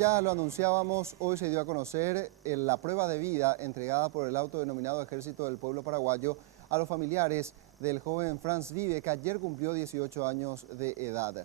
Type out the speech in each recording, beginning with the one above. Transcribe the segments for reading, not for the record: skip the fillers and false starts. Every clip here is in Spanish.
ya lo anunciábamos, hoy se dio a conocer la prueba de vida entregada por el autodenominado Ejército del Pueblo Paraguayo a los familiares del joven Franz Vive, que ayer cumplió 18 años de edad.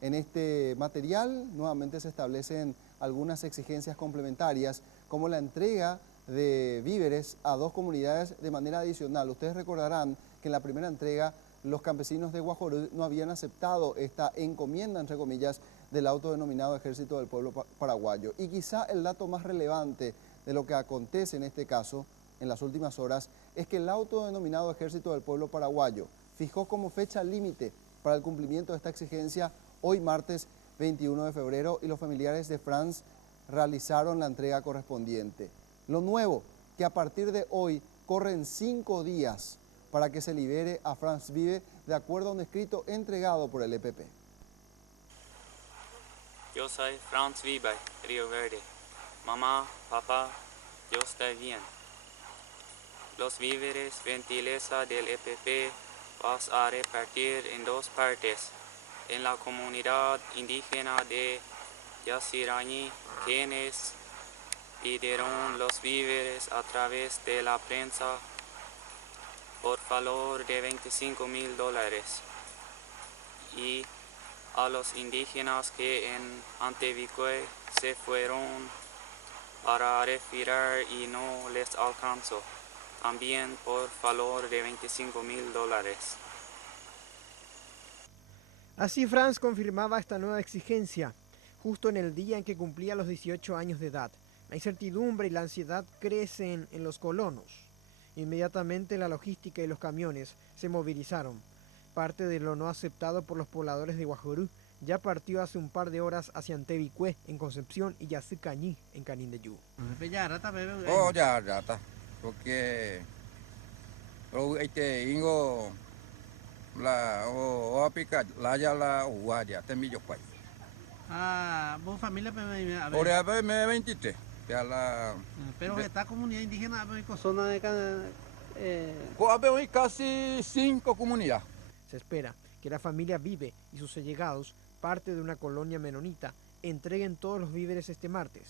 En este material nuevamente se establecen algunas exigencias complementarias, como la entrega de víveres a 2 comunidades de manera adicional. Ustedes recordarán que en la primera entrega los campesinos de Guajorú no habían aceptado esta encomienda, entre comillas, del autodenominado Ejército del Pueblo Paraguayo. Y quizá el dato más relevante de lo que acontece en este caso, en las últimas horas, es que el autodenominado Ejército del Pueblo Paraguayo fijó como fecha límite para el cumplimiento de esta exigencia hoy martes 21 de febrero y los familiares de Franz realizaron la entrega correspondiente. Lo nuevo, que a partir de hoy corren 5 días para que se libere a Franz Vive de acuerdo a un escrito entregado por el EPP. Yo soy Franz Vive, Río Verde. Mamá, papá, yo estoy bien. Los víveres gentileza del EPP vas a repartir en 2 partes. En la comunidad indígena de Yasirañí, quienes pidieron los víveres a través de la prensa por valor de $25,000. Y a los indígenas que en Antevicue se fueron para retirar y no les alcanzó, también por valor de $25,000. Así Franz confirmaba esta nueva exigencia, justo en el día en que cumplía los 18 años de edad. La incertidumbre y la ansiedad crecen en los colonos. Inmediatamente la logística y los camiones se movilizaron. Parte de lo no aceptado por los pobladores de Guajorú ya partió hace un par de horas hacia Antevicue, en Concepción, y Yacycañí, en Canindeyú. Oh, ya está. Porque la apica la ya la uguaya temillo cuay. Vos familia Por ahí me 23. Ya la pero esta comunidad indígena zona de hay casi 5 comunidades. Se espera que la familia Vive y sus allegados, parte de una colonia menonita, entreguen todos los víveres este martes.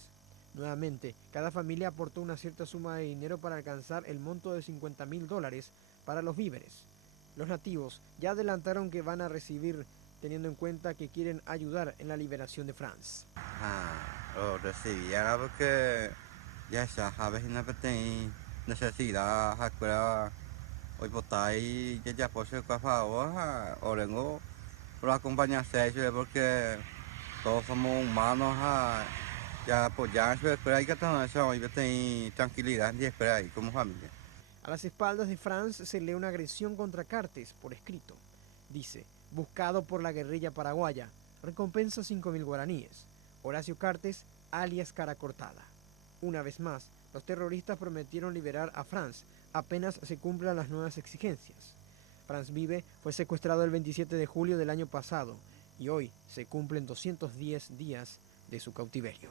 Nuevamente, cada familia aportó una cierta suma de dinero para alcanzar el monto de $50,000 para los víveres. Los nativos ya adelantaron que van a recibir, teniendo en cuenta que quieren ayudar en la liberación de Franz. Lo recibía porque ya sabes necesidad hoy por ahí ya por ser favor orengo por acompañarse porque todos somos humanos ya apoyarse pero hay que tener tranquilidad y esperar ahí como familia. A las espaldas de Franz se lee una agresión contra Cartes por escrito. Dice: buscado por la guerrilla paraguaya, recompensa 5.000 guaraníes. Horacio Cartes, alias Cara Cortada. Una vez más, los terroristas prometieron liberar a Franz apenas se cumplan las nuevas exigencias. Franz Vive fue secuestrado el 27 de julio del año pasado y hoy se cumplen 210 días de su cautiverio.